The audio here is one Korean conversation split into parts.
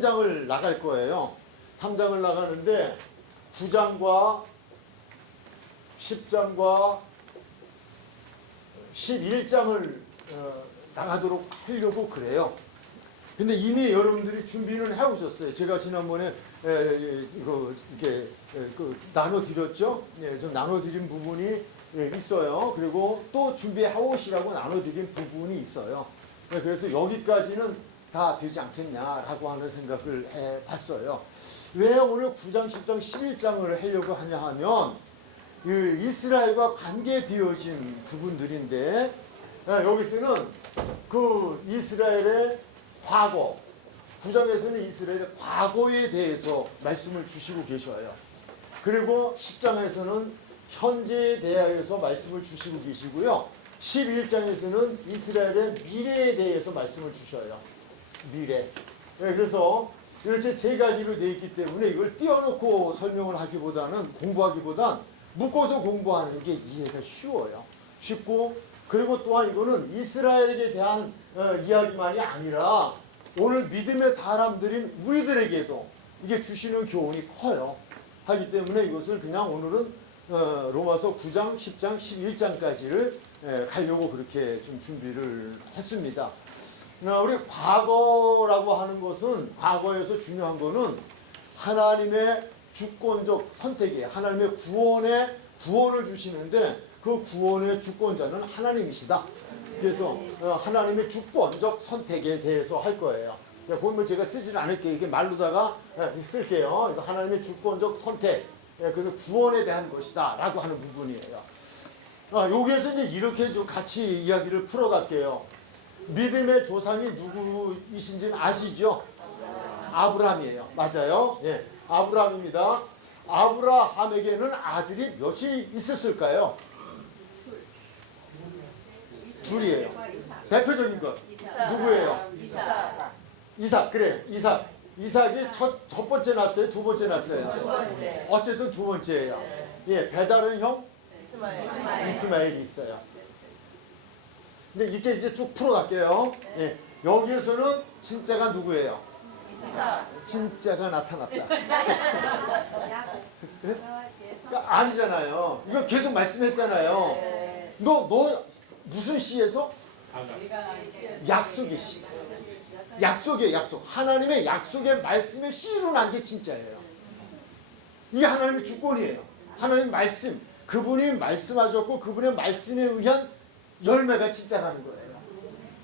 3장을 나갈 거예요. 3장을 나가는데 9장과 10장과 11장을 나가도록 하려고 그래요. 근데 이미 여러분들이 준비는 해오셨어요. 제가 지난번에 이거 이렇게 나눠드렸죠. 좀 나눠드린 부분이 있어요. 그리고 또 준비해오시라고 나눠드린 부분이 있어요. 그래서 여기까지는 다 되지 않겠냐라고 하는 생각을 해봤어요. 왜 오늘 9장, 10장, 11장을 하려고 하냐 하면 이스라엘과 관계되어진 부분들인데 여기서는 그 이스라엘의 과거, 9장에서는 이스라엘의 과거에 대해서 말씀을 주시고 계셔요. 그리고 10장에서는 현재에 대하여서 말씀을 주시고 계시고요. 11장에서는 이스라엘의 미래에 대해서 말씀을 주셔요. 미래. 그래서 이렇게 세 가지로 되어 있기 때문에 이걸 띄워놓고 설명을 하기보다는 공부하기보단 묶어서 공부하는 게 이해가 쉬워요. 쉽고 그리고 또한 이거는 이스라엘에 대한 이야기만이 아니라 오늘 믿음의 사람들인 우리들에게도 이게 주시는 교훈이 커요. 하기 때문에 이것을 그냥 오늘은 로마서 9장, 10장, 11장까지를 가려고 그렇게 좀 준비를 했습니다. 우리 과거라고 하는 것은 과거에서 중요한 거는 하나님의 주권적 선택이에요. 하나님의 구원을 주시는데 그 구원의 주권자는 하나님이시다. 그래서 하나님의 주권적 선택에 대해서 할 거예요. 보면 제가 쓰지는 않을게요. 이게 말로다가 쓸게요. 그래서 하나님의 주권적 선택, 그래서 구원에 대한 것이다 라고 하는 부분이에요. 여기에서 이제 이렇게 좀 같이 이야기를 풀어갈게요. 믿음의 조상이 누구이신지는 아시죠? 아브라함이에요. 맞아요. 예, 아브라함입니다. 아브라함에게는 아들이 몇이 있었을까요? 둘이에요. 대표적인 것 누구예요? 이삭. 그래, 이삭이 첫 번째 났어요? 두 번째 났어요? 두 번째. 어쨌든 두 번째예요. 예, 배다른 형 이스마엘이 있어요. 이제 이렇게 이제 쭉 풀어갈게요. 예, 여기에서는 진짜가 누구예요? 진짜가 나타났다. 아니잖아요. 이거 계속 말씀했잖아요. 너 무슨 시에서? 약속의 시. 약속의 약속. 하나님의 약속의 말씀의 씨로 난 게 진짜예요. 이게 하나님의 주권이에요. 하나님 말씀. 그분이 말씀하셨고 그분의 말씀에 의한 열매가 진짜라는 거예요.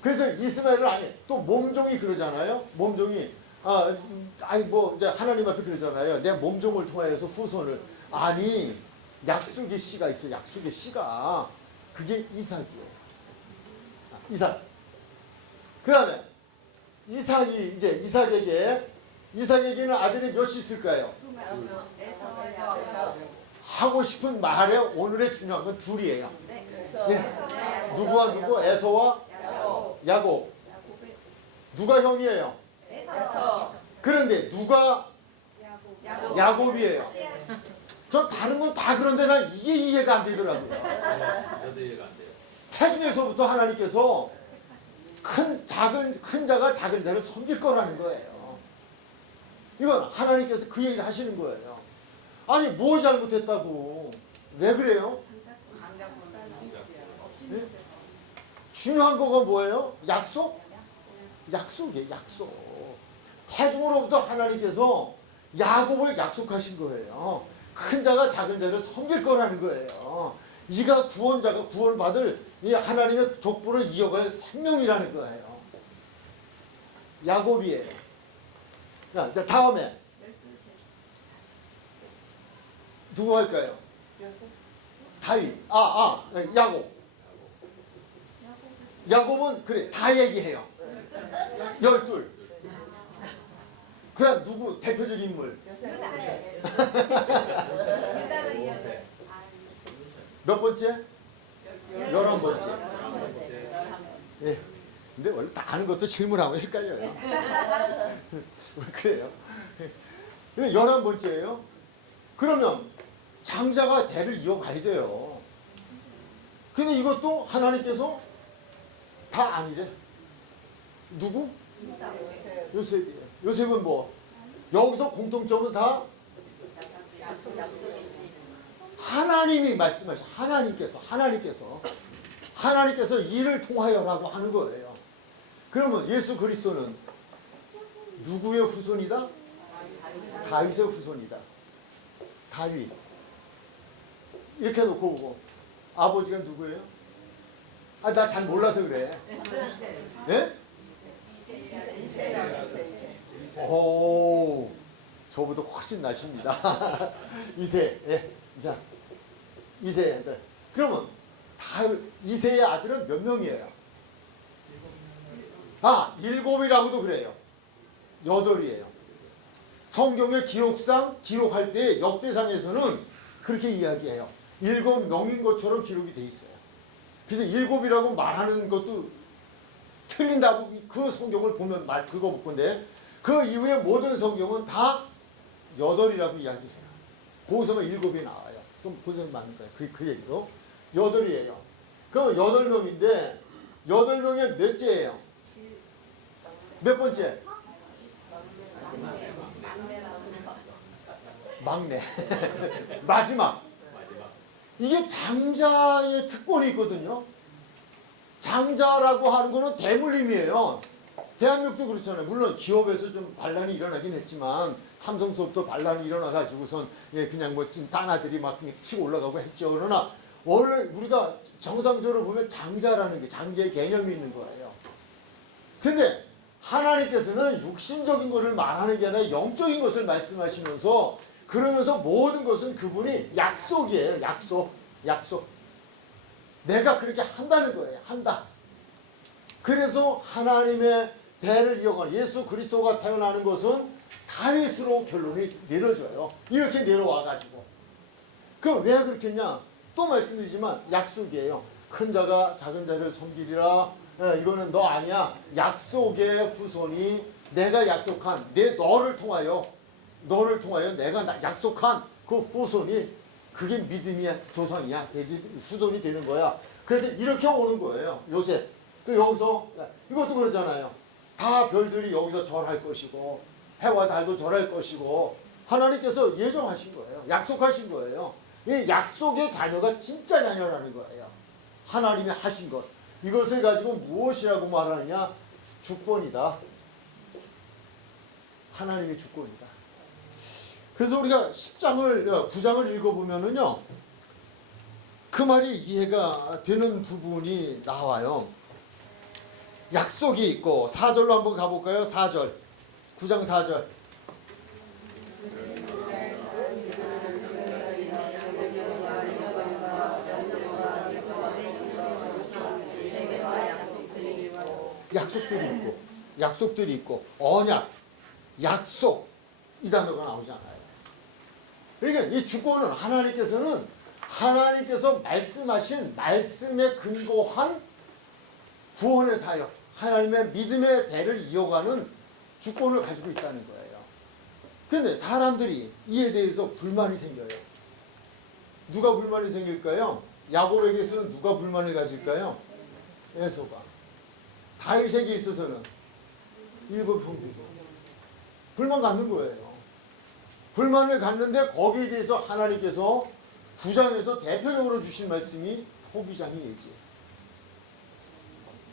그래서 이스마엘을 아니 또 몸종이 그러잖아요. 몸종이 이제 하나님 앞에 그러잖아요. 내 몸종을 통하여서 후손을 아니 약속의 씨가 있어. 약속의 씨가 그게 이삭이에요. 이삭. 그 다음에 이삭에게는 아들이 몇이 있을까요? 하고 싶은 말에 오늘의 중요한 건 둘이에요. 네. 누구와 누구? 에서와 야곱. 누가 형이에요? 그런데 누가 야곱이에요? 전 다른 건 다 그런데 난 이게 이해가 안 되더라고요. 저도 이해가 안 돼요. 태중에서부터 하나님께서 큰 자가 작은 자를 섬길 거라는 거예요. 이건 하나님께서 그 얘기를 하시는 거예요. 아니 뭐 잘못했다고? 왜 그래요? 네? 중요한 거가 뭐예요? 약속이에요. 약속. 태중으로부터 하나님께서 야곱을 약속하신 거예요. 큰 자가 작은 자를 섬길 거라는 거예요. 이가 구원자가 구원받을 이 하나님의 족보를 이어갈 생명이라는 거예요. 야곱이에요. 자, 다음에 누구 할까요? 다윗. 야곱. 야곱은 그래 다 얘기해요. 12. 그냥 누구 대표적인 인물? 몇 번째? 11번째. 예. 근데 원래 다 아는 것도 질문하고 헷갈려요. 그래요. 근데 11번째예요. 그러면 장자가 대를 이어가야 돼요. 근데 이것도 하나님께서 다 아니래. 누구? 요셉이에요. 요셉은 뭐? 여기서 공통점은 다 하나님이 말씀하신 하나님께서 이를 통하여라고 하는 거예요. 그러면 예수 그리스도는 누구의 후손이다? 다윗의 후손이다. 다윗. 이렇게 놓고 보고 아버지가 누구예요? 아, 나 잘 몰라서 그래. 예? 오, 저보다 훨씬 나십니다. 이세. 예. 자, 이세의 아들. 그러면 이세의 아들은 몇 명이에요? 아, 7이라고도 그래요. 8이에요. 성경의 기록할 때 역대상에서는 그렇게 이야기해요. 7명인 것처럼 기록이 돼 있어요. 그래서 7이라고 말하는 것도 틀린다고 그 성경을 보면 그거 못 본데 그 이후에 모든 성경은 다 8이라고 이야기해요. 거기서만 7이 나와요. 그럼 거기서 맞는 거예요. 그 얘기로. 8이에요. 그럼 8명인데 8명의 몇째예요? 몇 번째? 막내. 마지막. 이게 장자의 특권이 있거든요. 장자라고 하는 거는 대물림이에요. 대한민국도 그렇잖아요. 물론 기업에서 좀 반란이 일어나긴 했지만 삼성서부터 반란이 일어나가지고선 그냥 뭐 지금 딴 아들이 막 치고 올라가고 했죠. 그러나 원래 우리가 정상적으로 보면 장자라는 게 장자의 개념이 있는 거예요. 근데 하나님께서는 육신적인 것을 말하는 게 아니라 영적인 것을 말씀하시면서 그러면서 모든 것은 그분이 약속이에요. 약속. 내가 그렇게 한다는 거예요. 한다. 그래서 하나님의 대를 이어가는 예수 그리스도가 태어나는 것은 다윗으로 결론이 내려져요. 이렇게 내려와가지고. 그럼 왜 그렇겠냐? 또 말씀드리지만 약속이에요. 큰 자가 작은 자를 섬기리라. 이거는 너 아니야. 약속의 후손이 내가 약속한 너를 통하여 내가 약속한 그 후손이 그게 믿음이야. 조상이야. 후손이 되는 거야. 그래서 이렇게 오는 거예요. 요셉. 또 여기서 이것도 그러잖아요. 다 별들이 여기서 절할 것이고 해와 달도 절할 것이고 하나님께서 예정하신 거예요. 약속하신 거예요. 이 약속의 자녀가 진짜 자녀라는 거예요. 하나님이 하신 것. 이것을 가지고 무엇이라고 말하느냐? 주권이다. 하나님의 주권이다. 그래서 우리가 9장을 읽어보면은요, 그 말이 이해가 되는 부분이 나와요. 약속이 있고, 4절로 한번 가볼까요? 4절. 9장 4절. 약속들이 있고, 언약, 약속, 이 단어가 나오잖아요. 그러니까 이 주권은 하나님께서 말씀하신 말씀에 근거한 구원의 사역, 하나님의 믿음의 대를 이어가는 주권을 가지고 있다는 거예요. 그런데 사람들이 이에 대해서 불만이 생겨요. 누가 불만이 생길까요? 야곱에게서는 누가 불만을 가질까요? 에서가. 다윗에게 있어서는 일곱 형제죠. 불만 갖는 거예요. 불만을 갖는데 거기에 대해서 하나님께서 9장에서 대표적으로 주신 말씀이 토비장의 얘기예요.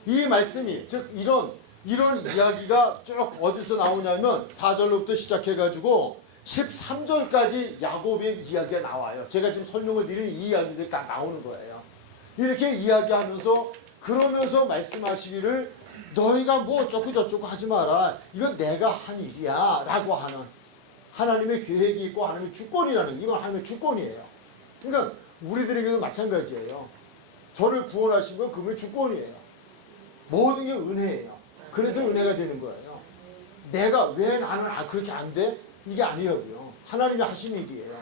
이 말씀이 즉 이런 이야기가 쭉 어디서 나오냐면 4절로부터 시작해가지고 13절까지 야곱의 이야기가 나와요. 제가 지금 설명을 드린 이 이야기들이 다 나오는 거예요. 이렇게 이야기하면서 그러면서 말씀하시기를 너희가 뭐 어쩌고 저쩌고 하지 마라. 이건 내가 한 일이야 라고 하는 하나님의 계획이 있고 하나님의 주권이라는 이건 하나님의 주권이에요. 그러니까 우리들에게도 마찬가지예요. 저를 구원하신 건 그분의 주권이에요. 모든 게 은혜예요. 그래서 은혜가 되는 거예요. 내가 왜 나는 그렇게 안 돼? 이게 아니에요. 하나님이 하신 일이에요.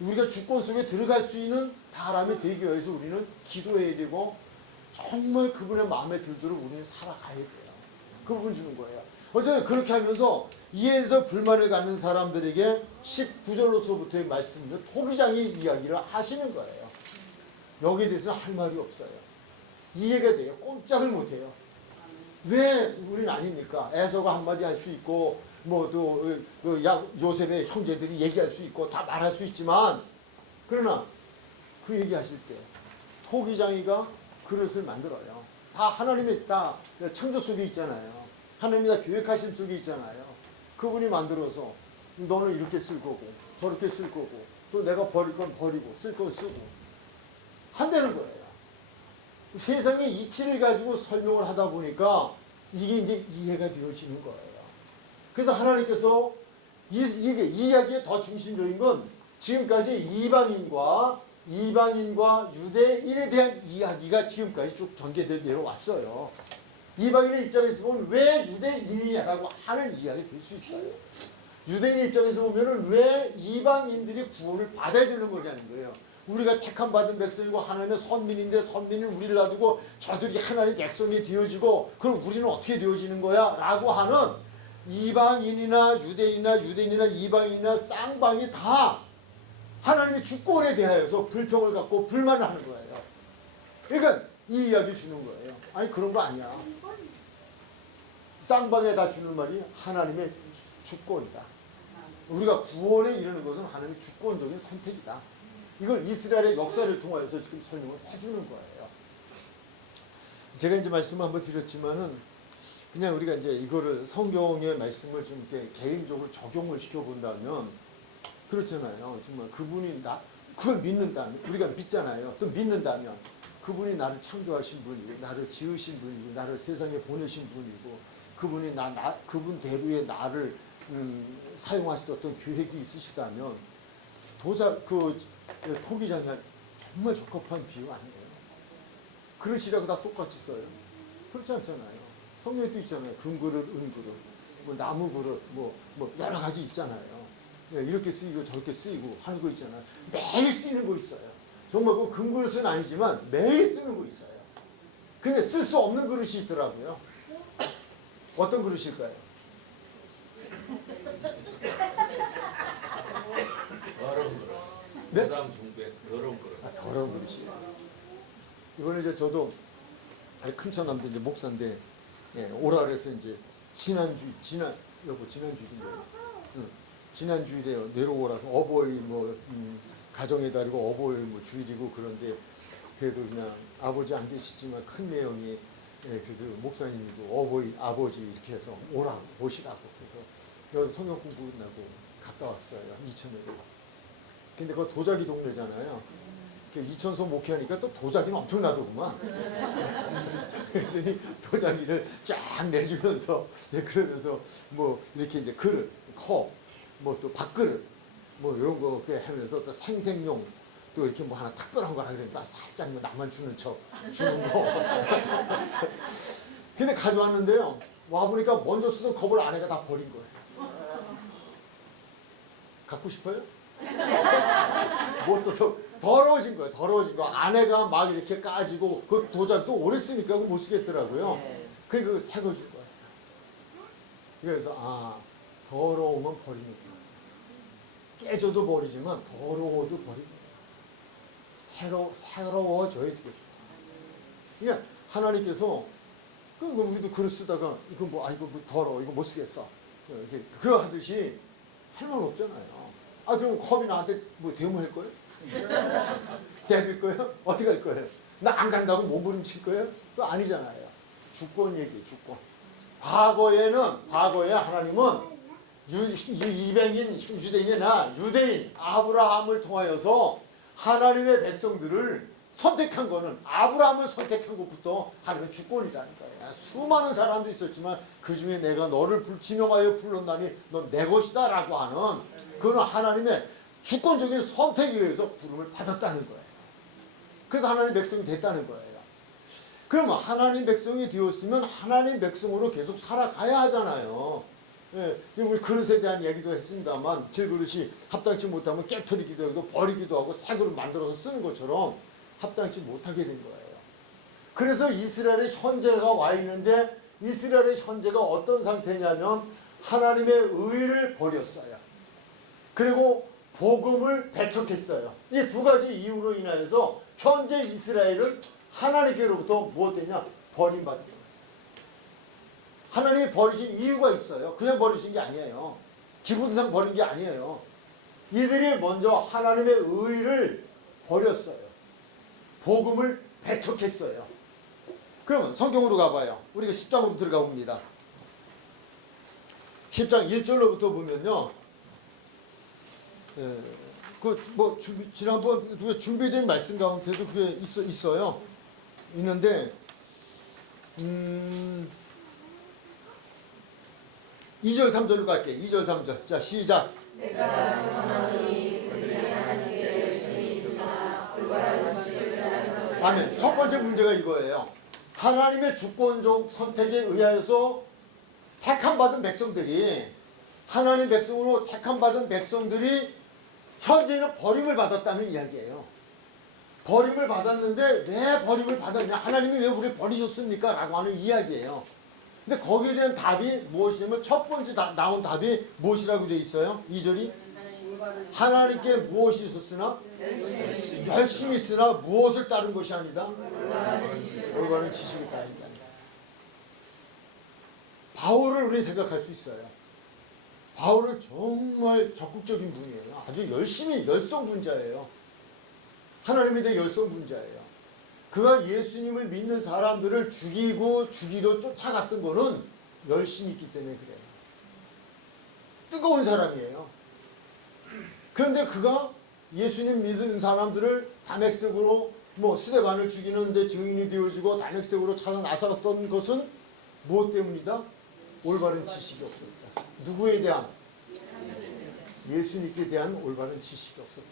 우리가 주권 속에 들어갈 수 있는 사람이 되기 위해서 우리는 기도해야 되고 정말 그분의 마음에 들도록 우리는 살아가야 돼요. 그 부분 주는 거예요. 어쨌든 그렇게 하면서 이에 대해서 불만을 갖는 사람들에게 19절로서부터의 말씀으로 토기장이 이야기를 하시는 거예요. 여기에 대해서 할 말이 없어요. 이해가 돼요. 꼼짝을 못해요. 왜 우리는 아닙니까? 에서가 한마디 할 수 있고 뭐 또 요셉의 형제들이 얘기할 수 있고 다 말할 수 있지만 그러나 그 얘기하실 때 토기장이가 그릇을 만들어요. 다 하나님의 다 창조 속에 있잖아요. 하나님이 다 계획하심 속에 있잖아요. 그분이 만들어서 너는 이렇게 쓸 거고 저렇게 쓸 거고 또 내가 버릴 건 버리고 쓸 건 쓰고 한다는 거예요. 세상의 이치를 가지고 설명을 하다 보니까 이게 이제 이해가 되어지는 거예요. 그래서 하나님께서 이 이야기의 더 중심적인 건 지금까지 이방인과 유대인에 대한 이야기가 지금까지 쭉 전개되어 왔어요. 이방인의 입장에서 보면 왜 유대인이냐라고 하는 이야기 될 수 있어요. 유대인의 입장에서 보면은 왜 이방인들이 구원을 받아야 되는 거냐는 거예요. 우리가 택함 받은 백성이고 하나님의 선민인데 선민은 우리를 놔두고 저들이 하나님의 백성이 되어지고 그럼 우리는 어떻게 되어지는 거야? 라고 하는 이방인이나 유대인이나 이방인이나 쌍방이 다 하나님의 주권에 대하여서 불평을 갖고 불만을 하는 거예요. 그러니까 이 이야기를 주는 거예요. 아니 그런 거 아니야. 쌍방에 다 주는 말이 하나님의 주권이다. 우리가 구원에 이르는 것은 하나님의 주권적인 선택이다. 이걸 이스라엘의 역사를 통해서 지금 설명을 해주는 거예요. 제가 이제 말씀을 한번 드렸지만은 그냥 우리가 이제 이거를 성경의 말씀을 좀 이렇게 개인적으로 적용을 시켜본다면 그렇잖아요. 정말 그분이 그걸 믿는다면 우리가 믿잖아요. 또 믿는다면 그분이 나를 창조하신 분이고 나를 지으신 분이고 나를 세상에 보내신 분이고 그분이 그분대로의 나를 사용하실 어떤 계획이 있으시다면 토기장이 정말 적합한 비유 아니에요. 그릇이라고 다 똑같이 써요. 그렇지 않잖아요. 성경에 또 있잖아요. 금그릇, 은그릇, 뭐 나무 그릇, 뭐 여러 가지 있잖아요. 이렇게 쓰이고 저렇게 쓰이고 하는 거 있잖아요. 매일 쓰이는 거 있어요. 정말 그 금그릇은 아니지만 매일 쓰는 거 있어요. 근데 쓸 수 없는 그릇이 있더라고요. 어떤 그릇일까요? 더러운 그릇. 네? 무상 중배 더러운 그릇. 더러운 그릇이에요. 이번에 이제 저도 큰천남도 이제 목사인데 오라 그래서 이제 지난주일인데 지난주일에 내려오라고 어버이 가정의 달이고 어버이 주일이고 그런데 그래도 그냥 아버지 안 계시지만 큰 내용이 그래도 목사님이고 아버지 이렇게 해서 오시라고 그래서 여기서 성경 공부 끝나고 갔다 왔어요. 이천으로. 근데 그 도자기 동네잖아요. 이천소 목회하니까 또 도자기는 엄청나더구만. 그랬더니 도자기를 쫙 내주면서 그러면서 뭐 이렇게 이제 그릇, 컵, 뭐 또 밥그릇, 뭐 이런 거 하면서 또 생생용 또 이렇게 뭐 하나 특별한 거 하나 그래서 살짝 나만 주는 척 주는 거. 근데 가져왔는데요. 와 보니까 먼저 쓰던 컵을 아내가 다 버린 거예요. 갖고 싶어요? 못 써서 더러워진 거예요. 더러워진 거. 아내가 막 이렇게 까지고 그 도자기도 오래 쓰니까 못 쓰겠더라고요. 그리고 새 거 줄 거예요. 그래서 더러우면 버리는 거예요. 깨져도 버리지만 더러워도 버리는 거예요. 새로워져야 되겠다. 그러니까 하나님께서 우리도 그릇 쓰다가 이거 이거 더러워 이거 못 쓰겠어. 이렇게 그러 하듯이 할 말 없잖아요. 그럼 컵이 나한테 대모할 거예요? 대빌 거예요? 어떻게 할 거예요? 나 안 간다고 몸부림칠 거예요? 그거 아니잖아요. 주권 얘기, 주권. 과거에 하나님은 이방인, 유대인이나 유대인, 아브라함을 통하여서 하나님의 백성들을 선택한 거는 아브라함을 선택한 것부터 하나님의 주권이라는 거예요. 수많은 사람도 있었지만 그 중에 내가 너를 지명하여 불렀나니 넌 내 것이다 라고 하는 그건 하나님의 주권적인 선택에 의해서 부름을 받았다는 거예요. 그래서 하나님 백성이 됐다는 거예요. 그러면 하나님 백성이 되었으면 하나님 백성으로 계속 살아가야 하잖아요. 우리 그릇에 대한 얘기도 했습니다만 질그릇이 합당치 못하면 깨트리기도 하고 버리기도 하고 새 그릇 만들어서 쓰는 것처럼 합당치 못하게 된 거예요. 그래서 이스라엘의 현재가 와 있는데 이스라엘의 현재가 어떤 상태냐면 하나님의 의를 버렸어요. 그리고 복음을 배척했어요. 이 두 가지 이유로 인하여서 현재 이스라엘은 하나님께로부터 무엇 되냐? 버림받은 거예요. 하나님이 버리신 이유가 있어요. 그냥 버리신 게 아니에요. 기분상 버린 게 아니에요. 이들이 먼저 하나님의 의를 버렸어요. 복음을 배척했어요. 그러면 성경으로 가봐요. 우리가 10장으로 들어가 봅니다. 10장 1절로부터 보면요. 지난번 우리가 준비된 말씀 가운데도 그게 있어요. 있는데, 2절, 3절로 갈게요. 2절, 3절. 자, 시작. 내가 전하노니 그들이 하나님께 열심히 있으나 올바른 지식을 따르는 것이 아멘. 첫 번째 문제가 이거예요. 하나님의 주권적 선택에 의하여서 택함받은 백성들이, 하나님 백성으로 택함받은 백성들이 현재는 버림을 받았다는 이야기예요. 버림을 받았는데 왜 버림을 받았냐? 하나님이 왜 우리를 버리셨습니까? 라고 하는 이야기예요. 근데 거기에 대한 답이 무엇이냐면 첫 번째 나온 답이 무엇이라고 되어 있어요? 2절이 하나님께 무엇이 있었으나 열심히 있으나 무엇을 따른 것이 아니다? 올바른 지식을 따른다. 바울을 우리 생각할 수 있어요. 바울은 정말 적극적인 분이에요. 아주 열심히 열성분자예요. 하나님에 대해 열성분자예요. 그가 예수님을 믿는 사람들을 죽이러 쫓아갔던 거는 열심히 있기 때문에 그래요. 뜨거운 사람이에요. 그런데 그가 예수님 믿는 사람들을 담액색으로 스데반을 죽이는데 증인이 되어지고 담액색으로 찾아 나섰던 것은 무엇 때문이다? 올바른 지식이 없었다. 누구에 대한? 예수님께 대한 올바른 지식이 없었다.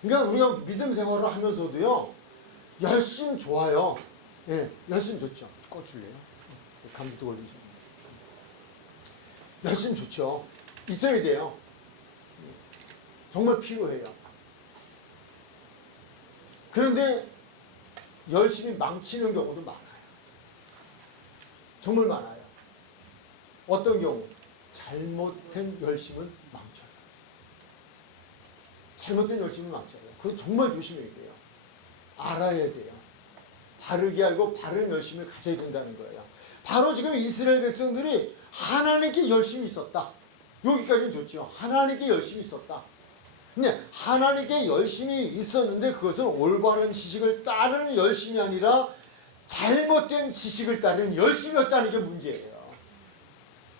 그러니까 우리가 믿음 생활을 하면서도요, 열심 좋아요. 예, 열심 좋죠. 꺼줄래요? 감기도 걸리죠. 열심 좋죠. 있어야 돼요. 정말 필요해요. 그런데 열심히 망치는 경우도 많아요. 정말 많아요. 어떤 경우? 잘못된 열심은 망쳐요. 잘못된 열심은 망쳐요. 그거 정말 조심해야 돼요. 알아야 돼요. 바르게 알고 바른 열심을 가져야 된다는 거예요. 바로 지금 이스라엘 백성들이 하나님께 열심히 있었다. 여기까지는 좋죠. 하나님께 열심히 있었다. 근데 하나님께 열심히 있었는데 그것은 올바른 지식을 따르는 열심이 아니라 잘못된 지식을 따르는 열심이었다는 게 문제예요.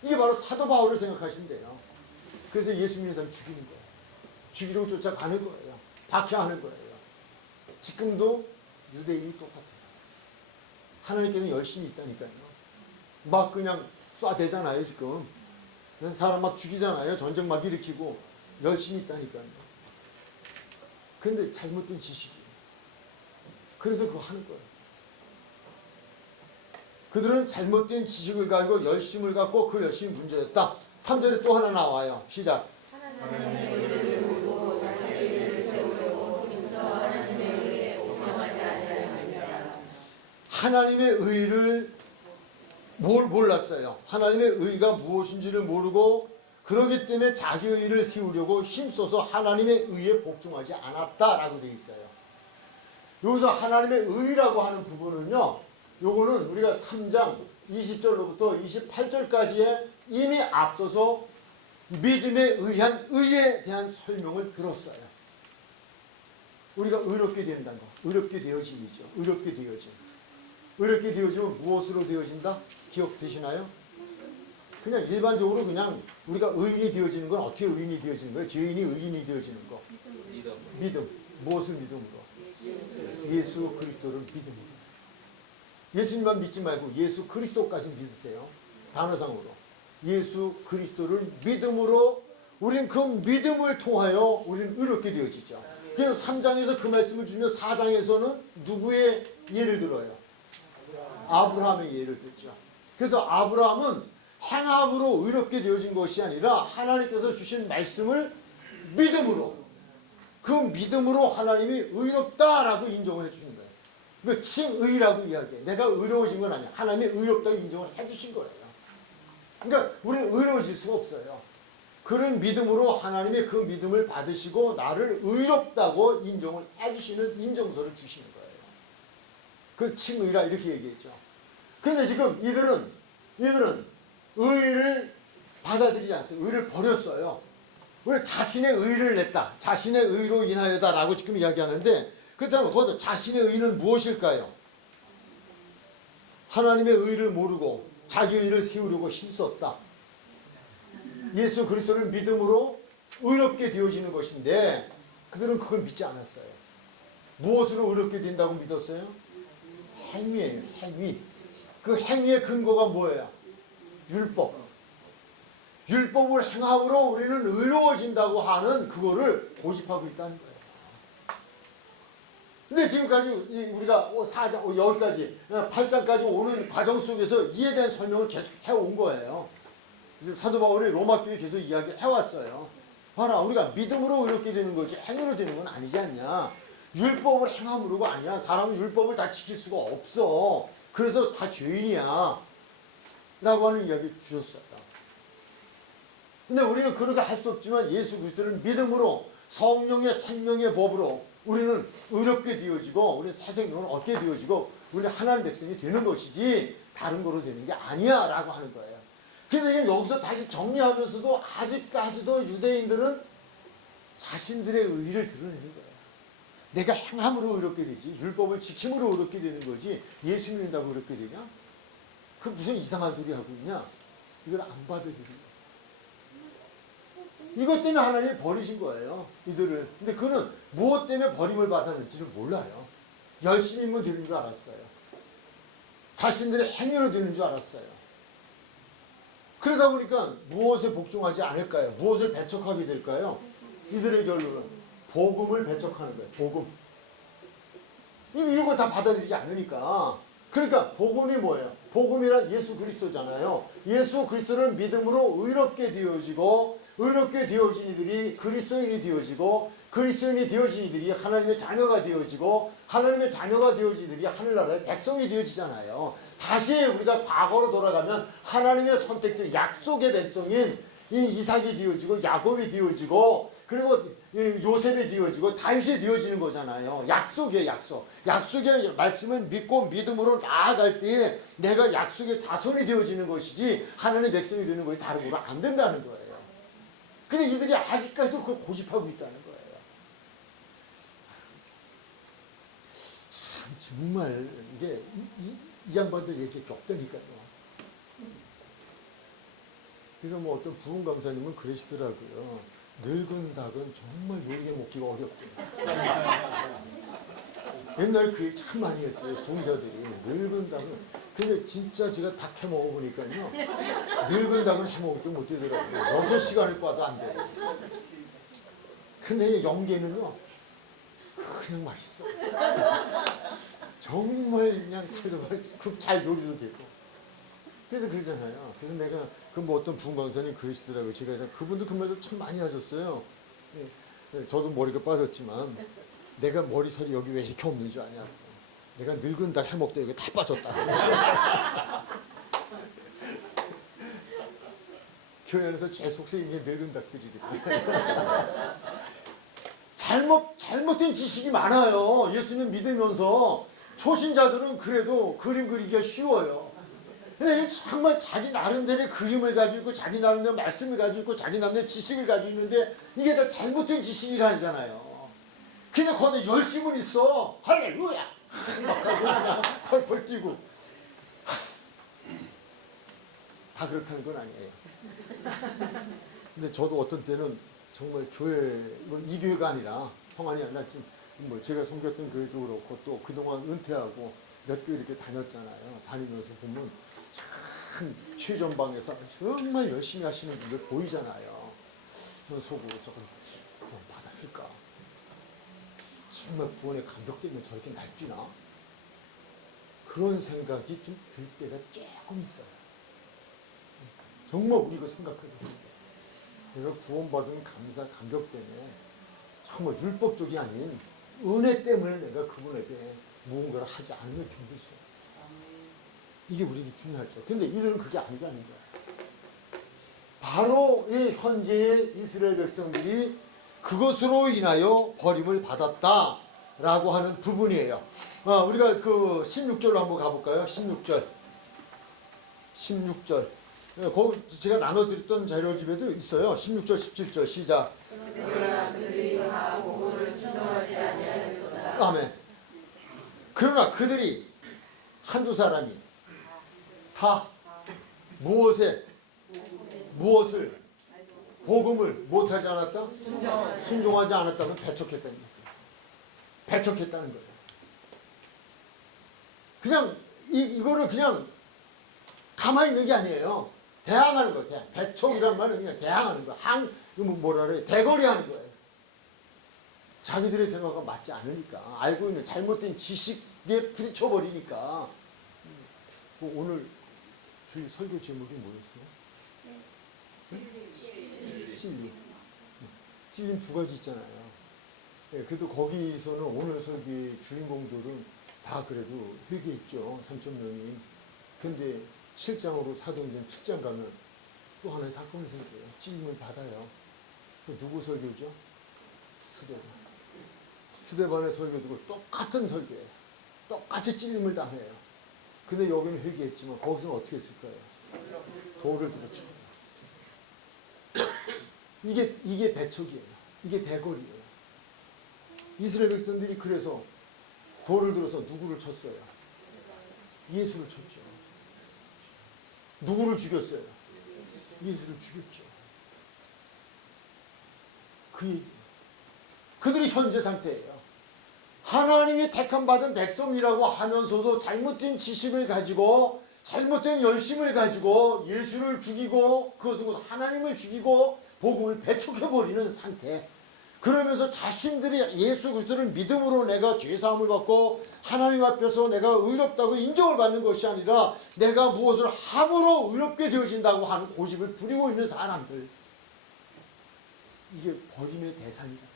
이게 바로 사도 바울을 생각하시면 돼요. 그래서 예수 믿는 사람 죽이는 거예요. 죽이려고 쫓아가는 거예요. 박해하는 거예요. 지금도 유대인이 똑같아요. 하나님께는 열심히 있다니까요. 막 그냥 쏴대잖아요, 지금. 사람 막 죽이잖아요. 전쟁 막 일으키고. 열심히 있다니까요. 근데 잘못된 지식이에요. 그래서 그거 하는 거예요. 그들은 잘못된 지식을 가지고 열심을 갖고 그 열심이 문제였다. 3절에 또 하나 나와요. 시작. 하나님의 의를 모르고 자기의 일을 세우려고 힘써 하나님의 의에 옥정하지 아니하느니라. 하나님의 의를 몰랐어요. 하나님의 의가 무엇인지를 모르고 그러기 때문에 자기 의를 세우려고 힘써서 하나님의 의에 복종하지 않았다라고 되어 있어요. 여기서 하나님의 의라고 하는 부분은요, 요거는 우리가 3장 20절로부터 28절까지에 이미 앞서서 믿음에 의한 의에 대한 설명을 들었어요. 우리가 의롭게 된다는 거, 의롭게 되어짐이죠. 의롭게 되어짐. 의롭게 되어지면 무엇으로 되어진다? 기억되시나요? 그냥 일반적으로 그냥 우리가 의인이 되어지는 건 어떻게 의인이 되어지는 거예요? 죄인이 의인이 되어지는 거. 믿음. 무엇을 믿음으로? 예수 그리스도를 믿음으로. 예수님만 믿지 말고 예수 그리스도까지 믿으세요. 단어상으로. 예수 그리스도를 믿음으로 우린 그 믿음을 통하여 우리는 의롭게 되어지죠. 그래서 3장에서 그 말씀을 주면 4장에서는 누구의 예를 들어요? 아브라함의 예를 듣죠. 그래서 아브라함은 행함으로 의롭게 되어진 것이 아니라 하나님께서 주신 말씀을 믿음으로, 그 믿음으로 하나님이 의롭다라고 인정을 해주신 거예요. 그 칭의라고 이야기해요. 내가 의로워진 건 아니야. 하나님이 의롭다고 인정을 해주신 거예요. 그러니까 우리는 의로워질 수가 없어요. 그런 믿음으로 하나님의 그 믿음을 받으시고 나를 의롭다고 인정을 해주시는 인정서를 주시는 거예요. 그 칭의라 이렇게 얘기했죠. 그런데 지금 이들은 이들은 의를 받아들이지 않았어요. 의를 버렸어요. 왜? 자신의 의를 냈다. 자신의 의로 인하여다라고 지금 이야기하는데, 그렇다면 거기서 자신의 의는 무엇일까요? 하나님의 의를 모르고 자기 의를 세우려고 힘썼다. 예수 그리스도를 믿음으로 의롭게 되어지는 것인데 그들은 그걸 믿지 않았어요. 무엇으로 의롭게 된다고 믿었어요? 행위예요. 행위. 그 행위의 근거가 뭐예요? 율법. 율법을 행함으로 우리는 의로워진다고 하는 그거를 고집하고 있다는 거예요. 근데 지금까지 우리가 4장, 여기까지 8장까지 오는 과정 속에서 이에 대한 설명을 계속 해온 거예요. 사도 바울이 로마 교회에 계속 이야기해왔어요. 봐라, 우리가 믿음으로 의롭게 되는 거지 행위로 되는 건 아니지 않냐. 율법을 행함으로가 아니야. 사람은 율법을 다 지킬 수가 없어. 그래서 다 죄인이야 라고 하는 이야기를 주셨어요. 근데 우리는 그렇게 할 수 없지만 예수 그리스도를 믿음으로 성령의 생명의 법으로 우리는 의롭게 되어지고 우리는 새 생명을 얻게 되어지고 우리는 하나님 백성이 되는 것이지 다른 거로 되는 게 아니야 라고 하는 거예요. 근데 여기서 다시 정리하면서도 아직까지도 유대인들은 자신들의 의를 드러내는 거예요. 내가 행함으로 의롭게 되지 율법을 지킴으로 의롭게 되는 거지 예수 믿는다고 의롭게 되냐? 그 무슨 이상한 소리 하고 있냐? 이걸 안 받아들이고 이것 때문에 하나님이 버리신 거예요. 이들을. 근데 그는 무엇 때문에 버림을 받았는지를 몰라요. 열심히만 되는 줄 알았어요. 자신들의 행위로 되는 줄 알았어요. 그러다 보니까 무엇에 복종하지 않을까요? 무엇을 배척하게 될까요? 이들의 결론은 복음을 배척하는 거예요. 복음. 이걸 다 받아들이지 않으니까. 그러니까 복음이 뭐예요? 복음이란 예수 그리스도잖아요. 예수 그리스도를 믿음으로 의롭게 되어지고 의롭게 되어진 이들이 그리스도인이 되어지고 그리스도인이 되어진 이들이 하나님의 자녀가 되어지고 하나님의 자녀가 되어진 이들이 하늘나라의 백성이 되어지잖아요. 다시 우리가 과거로 돌아가면 하나님의 선택된 약속의 백성인 이 이삭이 되어지고 야곱이 되어지고 그리고 요셉이 되어지고 다윗이 되어지는 거잖아요. 약속이에요. 약속. 약속의 말씀을 믿고 믿음으로 나아갈 때에 내가 약속의 자손이 되어지는 것이지 하나님의 백성이 되는 것이 다른 거로 안 된다는 거예요. 근데 이들이 아직까지도 그걸 고집하고 있다는 거예요. 참 정말 이게 이 양반들 얘기 겹다니까요. 그래서 뭐 어떤 부흥 강사님은 그러시더라고요. 늙은 닭은 정말 요리해 먹기가 어렵대요. 옛날에 그 얘기 참 많이 했어요. 부흥자들이. 늙은 닭은. 근데 진짜 제가 닭 해 먹어보니까요. 늙은 닭은 해 먹을 게 못 되더라고요. 6시간을 봐도 안 돼요. 근데 영계는요. 그냥 맛있어. 정말 그냥 살도 잘 요리도 되고. 그래서 그러잖아요. 그래서 내가 그 뭐 어떤 부흥 강사님 그러시더라고요. 제가 그분도 그 말도 참 많이 하셨어요. 저도 머리가 빠졌지만 내가 머리털이 여기 왜 이렇게 없는 줄 아냐. 내가 늙은 닭 해먹다 여기 다 빠졌다. 교회 안에서 제 속세에 있는 늙은 닭들이 잘못된 지식이 많아요. 예수님 믿으면서 초신자들은 그래도 그림 그리기가 쉬워요. 근데 정말 자기 나름대로의 그림을 가지고 있고 자기 나름대로 말씀을 가지고 있고 자기 나름대로 지식을 가지고 있는데 이게 다 잘못된 지식이라잖아요. 근데 거기에 열심은 있어. 할렐루야! 막 그냥 펄펄 뛰고 다 그렇다는 건 아니에요. 근데 저도 어떤 때는 정말 교회, 이 교회가 아니라 성안이 아니라 지금 뭐 제가 섬겼던 교회도 그렇고 또 그동안 은퇴하고 몇 교회 이렇게 다녔잖아요. 다니면서 보면 참 최전방에서 정말 열심히 하시는 분들 보이잖아요. 저는 속으로 조금 구원 받았을까? 정말 구원의 감격 때문에 저렇게 날뛰나? 그런 생각이 좀 들 때가 조금 있어요. 정말 우리가 생각해요. 내가 구원받은 감사, 감격 때문에 정말 율법 쪽이 아닌 은혜 때문에 내가 그분에게 무언가를 하지 않으면 견딜 수 없어요. 이게 우리에게 중요하죠. 근데 이들은 그게 아니라는 거예요. 바로 이 현재의 이스라엘 백성들이 그것으로 인하여 버림을 받았다라고 하는 부분이에요. 우리가 그 16절로 한번 가볼까요? 16절. 16절. 거기 제가 나눠드렸던 자료집에도 있어요. 16절, 17절 시작. 아멘. 그러나 그들이 한두 사람이 다 무엇을 복음을 못하지 않았다? 순종하지 않았다면 배척했다는 거예요. 배척했다는 거예요. 그냥 이거를 그냥 가만히 있는 게 아니에요. 대항하는 거예요. 대항. 배척이란 말은 그냥 대항하는 거예요. 뭐라 그래? 대거리하는 거예요. 자기들의 생각과 맞지 않으니까, 알고 있는 잘못된 지식에 부딪혀버리니까. 오늘 주일 설교 제목이 뭐였어요? 찔림. 찔림 두 가지 있잖아요. 그래도 거기서는 오늘 설교의 주인공들은 다 그래도 회개했죠. 3,000명이. 근데 실장으로 사도행전 7장 가면 또 하나의 사건이 생겨요. 찔림을 받아요. 누구 설교죠? 스데반. 스데반의 설교 듣고 똑같은 설교예요. 똑같이 찔림을 당해요. 근데 여기는 회개했지만 거기서는 어떻게 했을까요? 돌을 들었죠. 이게 배척이에요. 이게 대거리예요. 이스라엘 백성들이 그래서 돌을 들어서 누구를 쳤어요? 예수를 쳤죠. 누구를 죽였어요? 예수를 죽였죠. 그들이 현재 상태예요. 하나님이 택함 받은 백성이라고 하면서도 잘못된 지식을 가지고 잘못된 열심을 가지고 예수를 죽이고 그것은 하나님을 죽이고 복음을 배척해버리는 상태. 그러면서 자신들이 예수 그리스도를 믿음으로 내가 죄사함을 받고 하나님 앞에서 내가 의롭다고 인정을 받는 것이 아니라 내가 무엇을 함으로 의롭게 되어진다고 하는 고집을 부리고 있는 사람들. 이게 버림의 대상이다.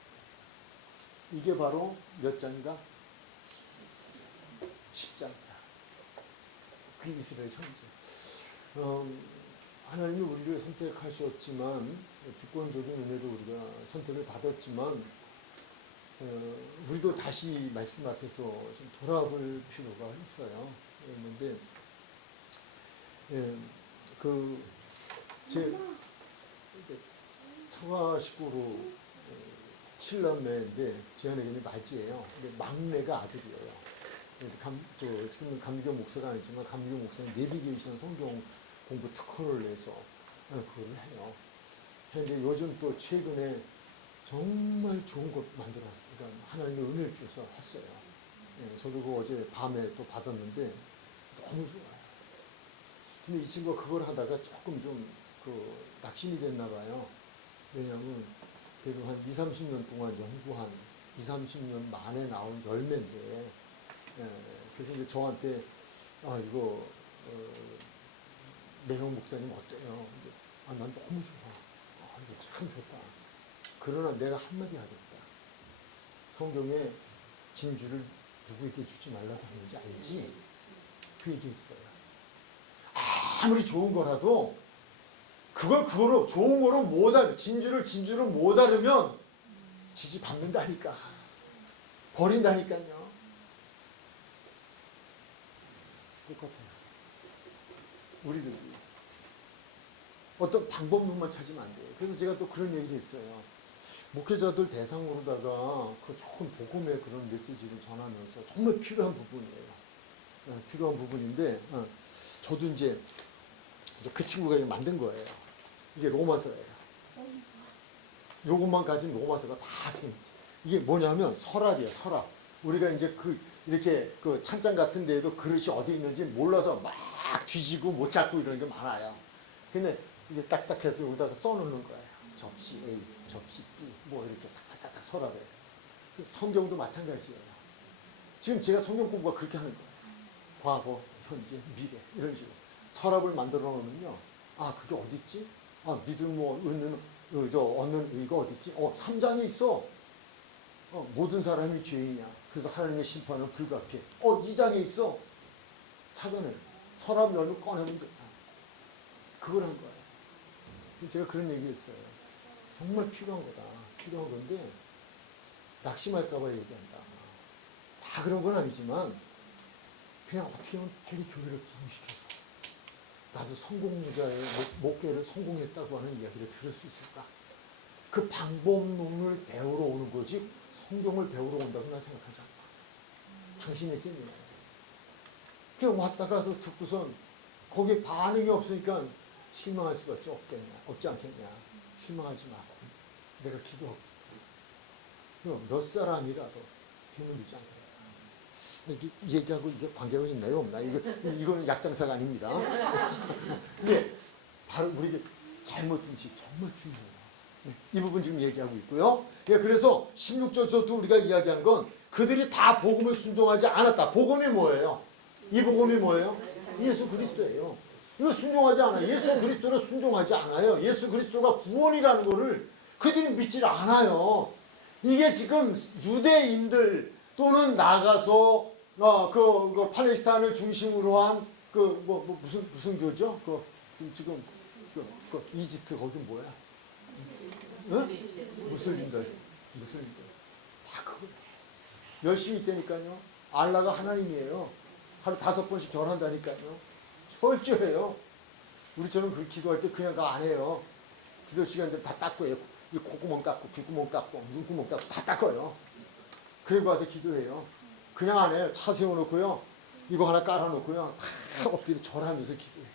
이게 바로 몇 장인가? 10장이다. 그 이스라엘 현재. 하나님이 우리를 선택하셨지만 주권적인 은혜로 우리가 선택을 받았지만 우리도 다시 말씀 앞에서 좀 돌아볼 필요가 있어요. 그런데 제 처가 식구로 7남매인데 제 아내는 맞이에요. 근데 막내가 아들이에요. 지금은 감리교 목사가 아니지만 감리교 목사는 내비게이션 성경 공부 특허를 내서 그걸 해요. 근데 요즘 또 최근에 정말 좋은 것 만들어놨어요. 그러니까 하나님의 은혜를 주셔서 했어요. 저도 그 어제 밤에 또 받았는데 너무 좋아요. 근데 이 친구가 그걸 하다가 조금 좀 낙심이 됐나 봐요. 왜냐하면 그래도 한 2, 30년 동안 연구한 2, 30년 만에 나온 열매인데 그래서 이제 저한테 이거 내형 목사님 어때요? 난 너무 좋아. 이거 참 좋다. 그러나 내가 한마디 하겠다. 성경에 진주를 누구에게 주지 말라고 하는지 알지? 그 얘기 있어요. 아무리 좋은 거라도 그거로 좋은 거로 진주를 못 알으면 지지 받는다니까. 버린다니까요. 똑같아요. 우리들이 어떤 방법론만 찾으면 안 돼요. 그래서 제가 또 그런 얘기를 했어요. 목회자들 대상으로다가 그 좋은 복음의 그런 메시지를 전하면서 정말 필요한 부분이에요. 필요한 부분인데 저도 이제 그 친구가 만든 거예요. 이게 로마서예요. 요것만 가진 로마서가 다 지금 이게 뭐냐면 서랍이에요. 서랍. 우리가 이제 이렇게 그 찬장 같은 데에도 그릇이 어디 있는지 몰라서 막 뒤지고 못 잡고 이런 게 많아요. 근데 이게 딱딱해서 여기다가 써놓는 거예요. 접시 A, 접시 B, 뭐 이렇게 딱딱딱 서랍에. 성경도 마찬가지예요. 지금 제가 성경 공부가 그렇게 하는 거예요. 과거, 현재, 미래 이런 식으로 서랍을 만들어 놓으면요. 그게 어디 있지? 믿음 얻는 의가 어디 있지? 3장에 있어. 모든 사람이 죄인이야. 그래서 하나님의 심판은 불가피해. 2장에 있어. 찾아내. 서랍 열고 꺼내면 돼. 그걸 한 거예요. 제가 그런 얘기했어요. 정말 필요한 거다. 필요한 건데 낙심할까봐 얘기한다. 다 그런 건 아니지만 그냥 어떻게 하면 빨리 교회를 부흥시켜서 나도 성공자의 목회를 성공했다고 하는 이야기를 들을 수 있을까? 그 방법론을 배우러 오는 거지 성경을 배우러 온다고 난 생각하지 않아. 당신의 쌤이야. 그 왔다가도 듣고선 거기에 반응이 없으니까 실망할 수밖에 없지 않겠냐. 실망하지 마. 내가 기도하고 몇 사람이라도 뒤물리지 않겠냐. 이 얘기하고 이게 관계가 있나요 없나? 이거는 약장사가 아닙니다. 이게 바로 우리에게 잘못된 시 정말 중요해요. 이 부분 지금 얘기하고 있고요. 예, 그래서 16절부터 우리가 이야기한 건 그들이 다 복음을 순종하지 않았다. 복음이 뭐예요? 이 복음이 뭐예요? 예수 그리스도예요. 이거 순종하지 않아요. 예수 그리스도를 순종하지 않아요. 예수 그리스도가 구원이라는 것을 그들이 믿질 않아요. 이게 지금 유대인들 또는 나가서 그 팔레스타인을 중심으로 한 무슨 교죠? 지금 이집트 거기 뭐야? 응? 무슬림들 다 그거 열심히 있다니까요. 알라가 하나님이에요. 하루 5번씩 절한다니까요. 철저해요. 우리처럼 그 기도할 때 그냥 안 해요. 기도 시간들 다 닦고요. 이 콧구멍 닦고 귓구멍 닦고 눈구멍 닦고 다 닦아요. 그리고 와서 기도해요. 그냥 안 해요. 차 세워놓고요. 이거 하나 깔아놓고요. 다 엎드려 절하면서 기도해요.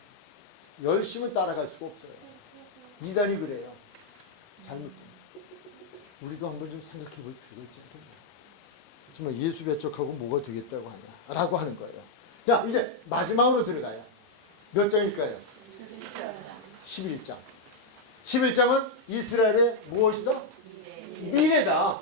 열심히 따라갈 수가 없어요. 이단이 그래요. 잘못된. 우리도 한번 좀 생각해 볼 필요가 있지 않겠냐. 정말 예수 배척하고 뭐가 되겠다고 하냐. 라고 하는 거예요. 자, 이제 마지막으로 들어가요. 몇 장일까요? 11장. 11장은 이스라엘의 무엇이다? 미래다.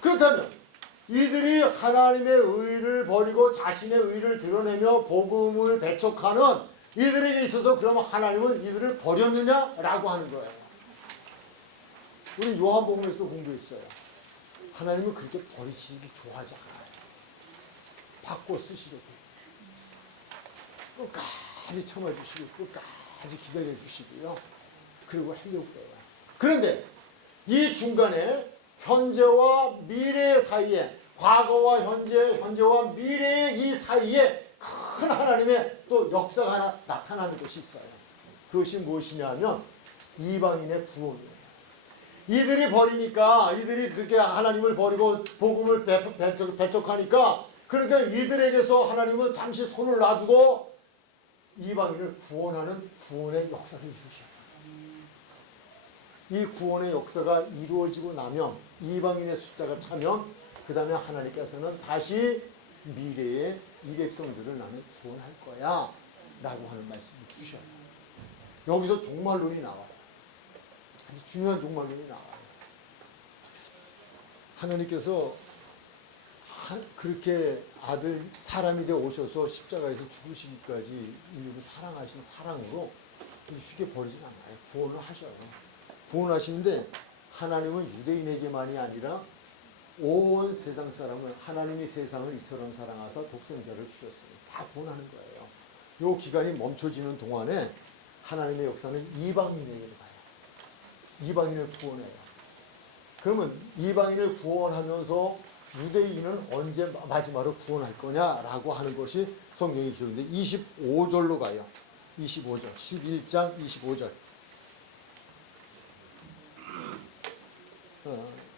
그렇다면 이들이 하나님의 의를 버리고 자신의 의를 드러내며 복음을 배척하는 이들에게 있어서 그러면 하나님은 이들을 버렸느냐라고 하는 거예요. 우리 요한복음에서도 공부했어요. 하나님은 그렇게 버리시기 좋아하지 않아요. 바꿔 쓰시려고. 끝까지 참아주시고 끝까지 기다려주시고요. 그리고 하려고 해요. 그런데 이 중간에 현재와 미래 사이에 과거와 현재와 미래의 이 사이에 큰 하나님의 또 역사가 하나 나타나는 것이 있어요. 그것이 무엇이냐 하면 이방인의 구원이에요. 이들이 버리니까 이들이 그렇게 하나님을 버리고 복음을 배척하니까 그러니까 이들에게서 하나님은 잠시 손을 놔두고 이방인을 구원하는 구원의 역사를 이루셔요. 이 구원의 역사가 이루어지고 나면 이방인의 숫자가 차면 그 다음에 하나님께서는 다시 미래에 이 백성들을 나는 구원할 거야 라고 하는 말씀을 주셔요. 여기서 종말론이 나와요. 아주 중요한 종말론이 나와요. 하나님께서 그렇게 아들 사람이 되어 오셔서 십자가에서 죽으시기까지 인류를 사랑하신 사랑으로 쉽게 버리진 않아요. 구원을 하셔요. 구원하시는데 하나님은 유대인에게만이 아니라 온 세상 사람을 하나님이 세상을 이처럼 사랑하사 독생자를 주셨으니 다 구원하는 거예요. 이 기간이 멈춰지는 동안에 하나님의 역사는 이방인에게 가요. 이방인을 구원해요. 그러면 이방인을 구원하면서 유대인은 언제 마지막으로 구원할 거냐라고 하는 것이 성경이 기록인데 25절로 가요. 25절 11장 25절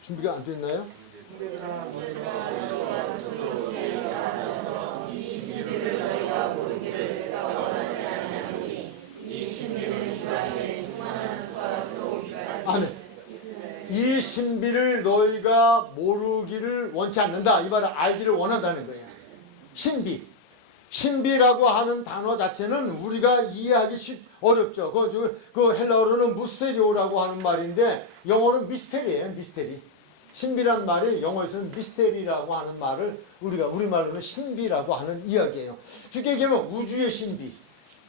준비가 안 됐나요? 아멘. 이 신비를 너희가 모르기를 원치 않는다. 이 말은 알기를 원한다는 거예요. 신비. 신비라고 하는 단어 자체는 우리가 이해하기 어렵죠. 그 헬라어로는 무스테리오라고 하는 말인데 영어는 미스테리예요. 미스테리. 신비란 말이 영어에서는 미스테리라고 하는 말을 우리가 우리말로는 신비라고 하는 이야기예요. 쉽게 얘기하면 우주의 신비.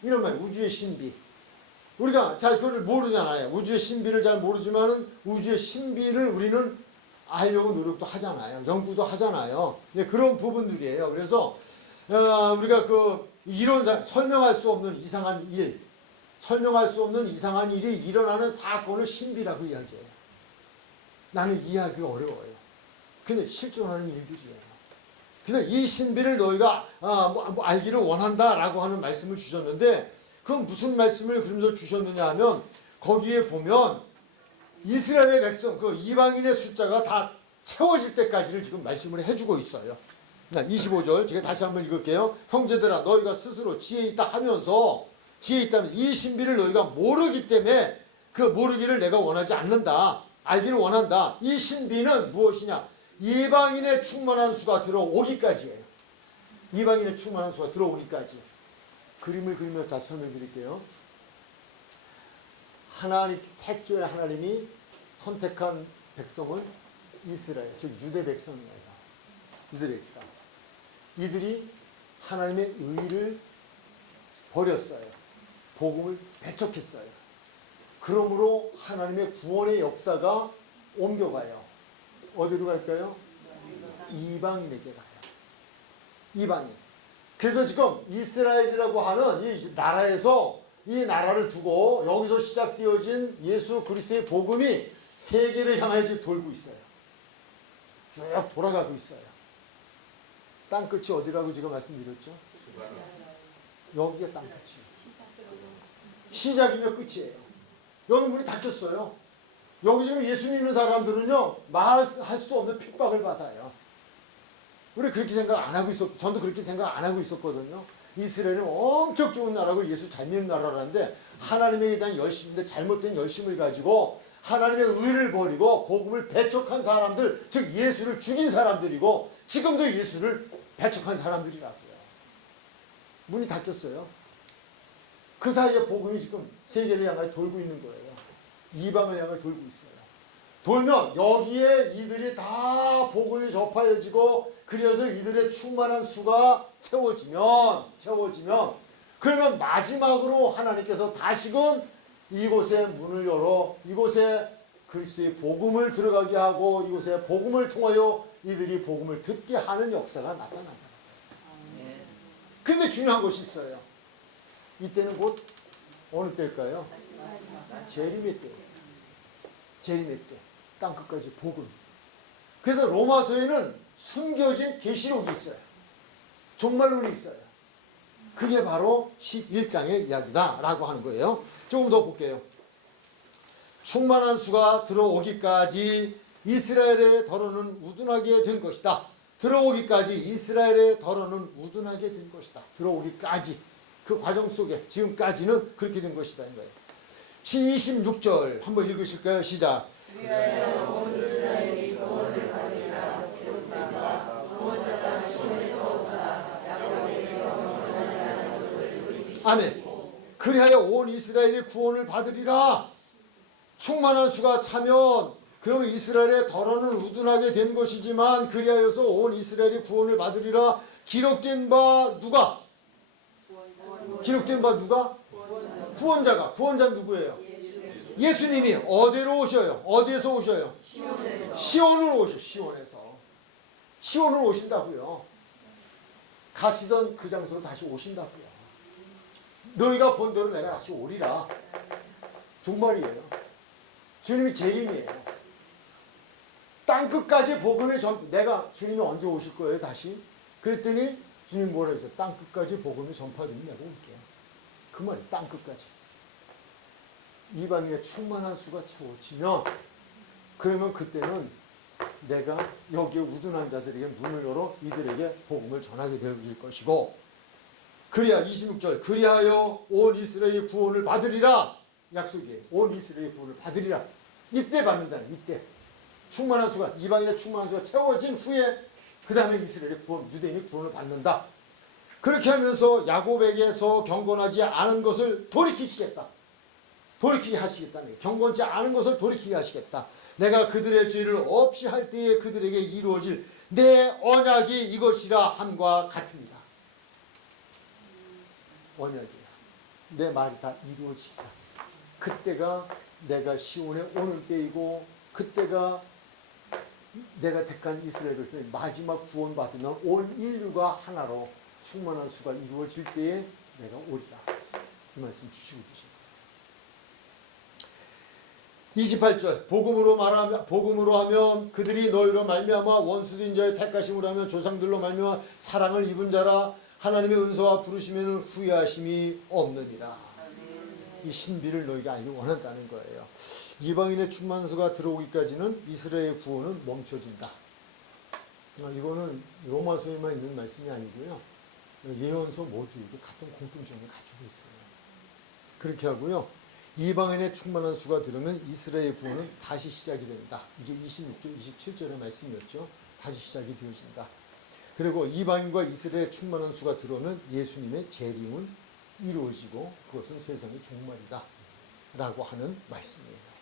이런 말, 우주의 신비. 우리가 잘 그걸 모르잖아요. 우주의 신비를 잘 모르지만은 우주의 신비를 우리는 알려고 노력도 하잖아요. 연구도 하잖아요. 네, 그런 부분들이에요. 그래서 우리가 그 이론 설명할 수 없는 이상한 일, 설명할 수 없는 이상한 일이 일어나는 사건을 신비라고 이야기해요. 나는 이해하기가 어려워요. 근데 실존하는 일들이에요. 그래서 이 신비를 너희가 알기를 원한다라고 하는 말씀을 주셨는데 그건 무슨 말씀을 그러면서 주셨느냐 하면 거기에 보면 이스라엘의 백성 그 이방인의 숫자가 다 채워질 때까지를 지금 말씀을 해주고 있어요. 25절 제가 다시 한번 읽을게요. 형제들아 너희가 스스로 지혜 있다 하면서 지혜 있다면 이 신비를 너희가 모르기 때문에 그 모르기를 내가 원하지 않는다. 알기를 원한다. 이 신비는 무엇이냐? 이방인의 충만한 수가 들어오기까지예요. 이방인의 충만한 수가 들어오기까지. 그림을 그리며 다시 설명드릴게요. 하나님 택조의 하나님이 선택한 백성은 이스라엘, 즉 유대 백성입니다. 유대 백성. 이들이 하나님의 의를 버렸어요. 복음을 배척했어요. 그러므로 하나님의 구원의 역사가 옮겨가요. 어디로 갈까요? 이방인에게 가요. 이방인. 그래서 지금 이스라엘이라고 하는 이 나라에서 이 나라를 두고 여기서 시작되어진 예수 그리스도의 복음이 세계를 향해 지금 돌고 있어요. 쭉 돌아가고 있어요. 땅끝이 어디라고 지금 말씀드렸죠? 여기가 땅끝이에요. 시작이며 끝이에요. 여기 문이 닫혔어요. 여기 지금 예수 믿는 사람들은요 말할 수 없는 핍박을 받아요. 우리 그렇게 생각 안 하고 저도 그렇게 생각 안 하고 있었거든요. 이스라엘은 엄청 좋은 나라고 예수 잘 믿는 나라라는데 하나님에 대한 열심인데 잘못된 열심을 가지고 하나님의 의를 버리고 복음을 배척한 사람들, 즉 예수를 죽인 사람들이고 지금도 예수를 배척한 사람들이라고요. 문이 닫혔어요. 그 사이에 복음이 지금 세계를 향해 돌고 있는 거예요. 이방을 향해 돌고 있어요. 돌면 여기에 이들이 다 복음이 접하여지고 그래서 이들의 충만한 수가 채워지면 그러면 마지막으로 하나님께서 다시금 이곳에 문을 열어 이곳에 그리스도의 복음을 들어가게 하고 이곳에 복음을 통하여 이들이 복음을 듣게 하는 역사가 나타난다. 그런데 중요한 것이 있어요. 이때는 곧 어느 때일까요? 재림의 때. 재림의 때. 땅끝까지 복음. 그래서 로마서에는 숨겨진 계시록이 있어요. 종말론이 있어요. 그게 바로 11장의 이야기다라고 하는 거예요. 조금 더 볼게요. 충만한 수가 들어오기까지 이스라엘의 더러는 우둔하게 된 것이다. 들어오기까지 이스라엘의 더러는 우둔하게 된 것이다. 들어오기까지 그 과정 속에 지금까지는 그렇게 된 것이다. 인 거예요. 26절 한번 읽으실까요? 시작. 아멘. 그리하여 온 이스라엘이 구원을 받으리라. 충만한 수가 차면 그러면 이스라엘의 더러는 우둔하게 된 것이지만 그리하여서 온 이스라엘이 구원을 받으리라. 기록된 바 누가? 기록된 바 누가? 구원자가. 구원자 누구예요? 예수님이 어디로 오셔요? 어디에서 오셔요? 시온으로 오셔. 시온에서. 시온으로 오신다고요. 가시던 그 장소로 다시 오신다고요. 너희가 본 대로 내가 다시 오리라. 종말이에요. 주님이 재림이에요. 땅끝까지 복음의 내가 주님이 언제 오실 거예요 다시? 그랬더니 주님 뭐라 했어요? 땅끝까지 복음이 전파되면 내가 올게요. 그 말이 땅끝까지. 이방인의 충만한 수가 채워지면 그러면 그때는 내가 여기에 우둔한 자들에게 문을 열어 이들에게 복음을 전하게 될 것이고 그리하 26절 그리하여 온 이스라엘이 구원을 받으리라. 약속이에요. 온 이스라엘이 구원을 받으리라. 이때 받는다는 이때. 충만한 수가 이방인의 충만한 수가 채워진 후에 그 다음에 이스라엘의 구원, 유대인이 구원을 받는다. 그렇게 하면서 야곱에게서 경건하지 않은 것을 돌이키시겠다. 돌이키게 하시겠다는 거예요. 경건치 않은 것을 돌이키게 하시겠다. 내가 그들의 죄를 없이 할 때에 그들에게 이루어질 내 언약이 이것이라 함과 같습니다. 언약이야. 내 말이 다 이루어지리라. 그때가 내가 시온에 오는 때이고 그때가 내가 택한 이스라엘 백성의 마지막 구원받으면 온 인류가 하나로 충만한 수가 이루어질 때에 내가 오리라. 이 말씀 주시고 계십니다. 28절 복음으로 하면 그들이 너희로 말미암아 원수된 자의 택하심으로 하면 조상들로 말미암아 사랑을 입은 자라 하나님의 은사와 부르심에는 후회하심이 없느니라. 이 신비를 너희가 알기 원한다는 거예요. 이방인의 충만수가 들어오기까지는 이스라엘의 구원은 멈춰진다. 이거는 로마서에만 있는 말씀이 아니고요. 예언서 모두에게 같은 공통점을 가지고 있어요. 그렇게 하고요. 이방인의 충만한 수가 들으면 이스라엘의 구원은 다시 시작이 된다. 이게 26절, 27절의 말씀이었죠. 다시 시작이 되어진다. 그리고 이방인과 이스라엘의 충만한 수가 들어오면 예수님의 재림은 이루어지고 그것은 세상의 종말이다. 라고 하는 말씀이에요.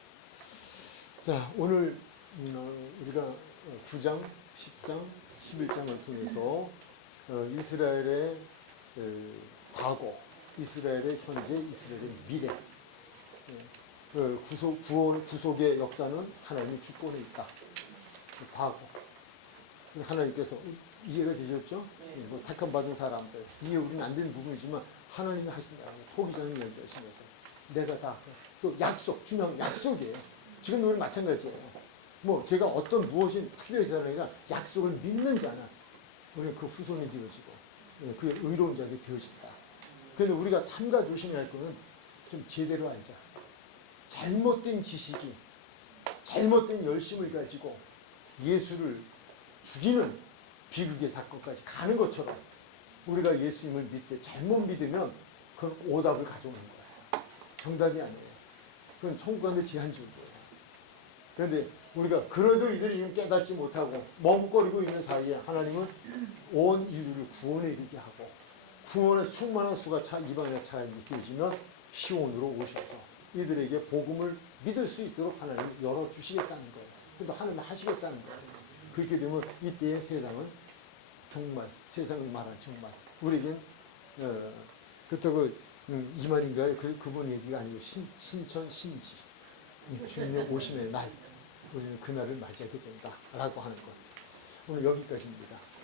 자, 오늘 우리가 9장, 10장, 11장을 통해서 이스라엘의 과거, 이스라엘의 현재, 이스라엘의 미래, 구속의 역사는 하나님의 주권에 있다. 과거. 하나님께서 이해가 되셨죠? 뭐 택함 받은 사람들 이해 우리는 안 되는 부분이지만 하나님이 하신다는 포기자는 연주하시면서 내가 다 또 약속, 중요한 약속이에요. 지금 우리 마찬가지예요. 뭐 제가 어떤 무엇이 필요해서 하는 게 아니라 약속을 믿는 자는 우리는 그 후손이 되어지고 그의 의로운 자가 되어진다. 그런데 우리가 삼가 조심해야 할 거는 좀 제대로 알자. 잘못된 지식이, 잘못된 열심을 가지고 예수를 죽이는 비극의 사건까지 가는 것처럼 우리가 예수님을 믿되 잘못 믿으면 그건 오답을 가져오는 거예요. 정답이 아니에요. 그건 천국 가는데 제한적인 거예요. 그런데 우리가 그래도 이들이 지금 깨닫지 못하고 멈거리고 있는 사이에 하나님은 온 인류를 구원에 이르게 하고 구원의 충만한 수가 이방인의 차에 느껴지면 시온으로 오셔서 이들에게 복음을 믿을 수 있도록 하나님은 열어주시겠다는 거예요. 그래도 하나님은 하시겠다는 거예요. 그렇게 되면 이때의 세상은 정말 세상을 말한 정말 우리에겐 그렇다고 이만인가요? 그분 얘기가 아니고 신천 신지 주님의 오심의 날 우리는 그날을 맞이하게 된다라고 하는 것. 오늘 여기까지입니다.